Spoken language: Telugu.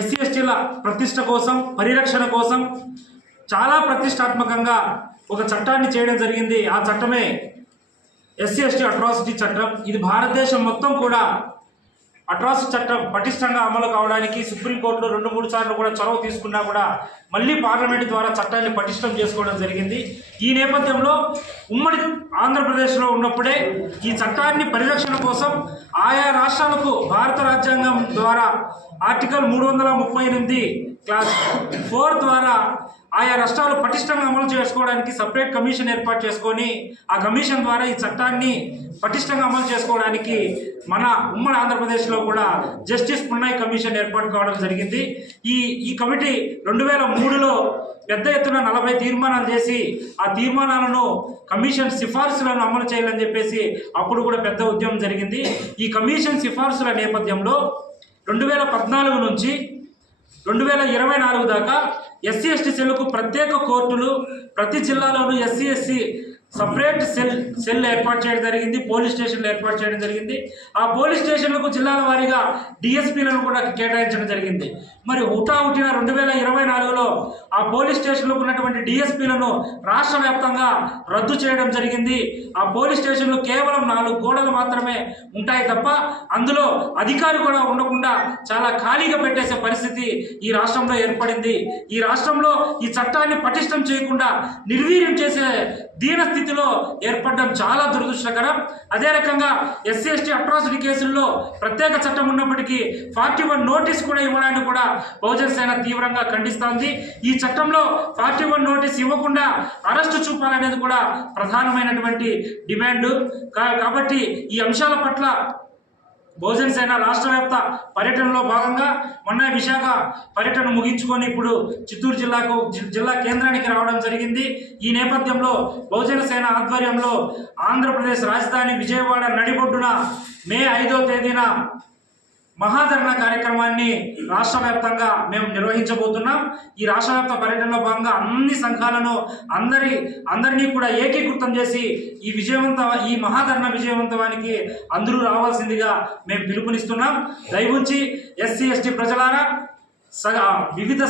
ఎస్సీ ఎస్టీల ప్రతిష్ట కోసం పరిరక్షణ కోసం చాలా ప్రతిష్టాత్మకంగా ఒక చట్టాన్ని చేయడం జరిగింది. ఆ చట్టమే ఎస్సీ ఎస్టీ అట్రాసిటీ చట్టం. ఇది భారతదేశం మొత్తం కూడా అట్రాసిటీ చట్టం పటిష్టంగా అమలు కావడానికి సుప్రీంకోర్టులో రెండు మూడు సార్లు కూడా చొరవ తీసుకున్నా కూడా మళ్ళీ పార్లమెంట్ ద్వారా చట్టాన్ని పటిష్టం చేసుకోవడం జరిగింది. ఈ నేపథ్యంలో ఉమ్మడి ఆంధ్రప్రదేశ్లో ఉన్నప్పుడే ఈ చట్టాన్ని పరిరక్షణ కోసం ఆయా రాష్ట్రాలకు భారత రాజ్యాంగం ద్వారా ఆర్టికల్ మూడు వందల ముప్పై ఎనిమిది క్లాస్ ఫోర్ ద్వారా ఆయా రాష్ట్రాలు పటిష్టంగా అమలు చేసుకోవడానికి సపరేట్ కమిషన్ ఏర్పాటు చేసుకొని ఆ కమిషన్ ద్వారా ఈ చట్టాన్ని పటిష్టంగా అమలు చేసుకోవడానికి మన ఉమ్మడి ఆంధ్రప్రదేశ్లో కూడా జస్టిస్ పున్నాయి కమిషన్ ఏర్పాటు కావడం జరిగింది. ఈ ఈ కమిటీ రెండు వేల మూడులో పెద్ద ఎత్తున నలభై తీర్మానాలు చేసి ఆ తీర్మానాలను కమిషన్ సిఫార్సులను అమలు చేయాలని చెప్పేసి అప్పుడు కూడా పెద్ద ఉద్యమం జరిగింది. ఈ కమిషన్ సిఫార్సుల నేపథ్యంలో రెండు వేల పద్నాలుగు నుంచి రెండు వేల ఇరవై నాలుగు దాకా ఎస్సీ ఎస్టీ సెల్కు ప్రత్యేక కోర్టులు ప్రతి జిల్లాలోనూ SC SC separate cell cell ఏర్పాటు చేయడం జరిగింది పోలీస్ స్టేషన్లు ఏర్పాటు చేయడం జరిగింది. ఆ పోలీస్ స్టేషన్లకు జిల్లాల వారీగా డిఎస్పీలను కూడా కేటాయించడం జరిగింది. మరి హుటా హుటిన రెండు వేల ఇరవై నాలుగులో ఆ పోలీస్ స్టేషన్లకు ఉన్నటువంటి డిఎస్పీలను రాష్ట్ర వ్యాప్తంగా రద్దు చేయడం జరిగింది. ఆ పోలీస్ స్టేషన్లు కేవలం నాలుగు గోడలు మాత్రమే ఉంటాయి తప్ప అందులో అధికారి కూడా ఉండకుండా చాలా ఖాళీగా పెట్టేసే పరిస్థితి ఈ రాష్ట్రంలో ఏర్పడింది. ఈ రాష్ట్రంలో ఈ చట్టాన్ని పటిష్టం చేయకుండా నిర్వీర్యం చేసే దీన స్థితిలో ఏర్పడడం చాలా దురదృష్టకరం. అదే రకంగా ఎస్సీ ఎస్టీ అట్రాసిటీ కేసుల్లో ప్రత్యేక చట్టం ఉన్నప్పటికీ ఫార్టీ వన్ నోటీస్ కూడా ఇవ్వడానికి కూడా బహుజన సేన తీవ్రంగా ఖండిస్తోంది. ఈ చట్టంలో ఫార్టీ వన్ నోటీస్ ఇవ్వకుండా అరెస్టు చూపాలనేది కూడా ప్రధానమైనటువంటి డిమాండ్. కా- కాబట్టి ఈ అంశాల పట్ల బహుజన సేన రాష్ట్ర వ్యాప్త పర్యటనలో భాగంగా మొన్న విశాఖ పర్యటన ముగించుకొని ఇప్పుడు చిత్తూరు జిల్లాకు జిల్లా కేంద్రానికి రావడం జరిగింది. ఈ నేపథ్యంలో భోజన సేన ఆధ్వర్యంలో ఆంధ్రప్రదేశ్ రాజధాని విజయవాడ నడిబొడ్డున మే ఐదో తేదీన మహాధరణ కార్యక్రమాన్ని రాష్ట్ర వ్యాప్తంగా మేము నిర్వహించబోతున్నాం. ఈ రాష్ట్ర వ్యాప్త పర్యటనలో భాగంగా అన్ని సంఘాలను అందరి అందరినీ కూడా ఏకీకృతం చేసి ఈ విజయవంత ఈ మహాధరణ విజయవంతవానికి అందరూ రావాల్సిందిగా మేము పిలుపునిస్తున్నాం. దయవుంచి ఎస్సీ ఎస్టీ ప్రజలారా సగ వివిధ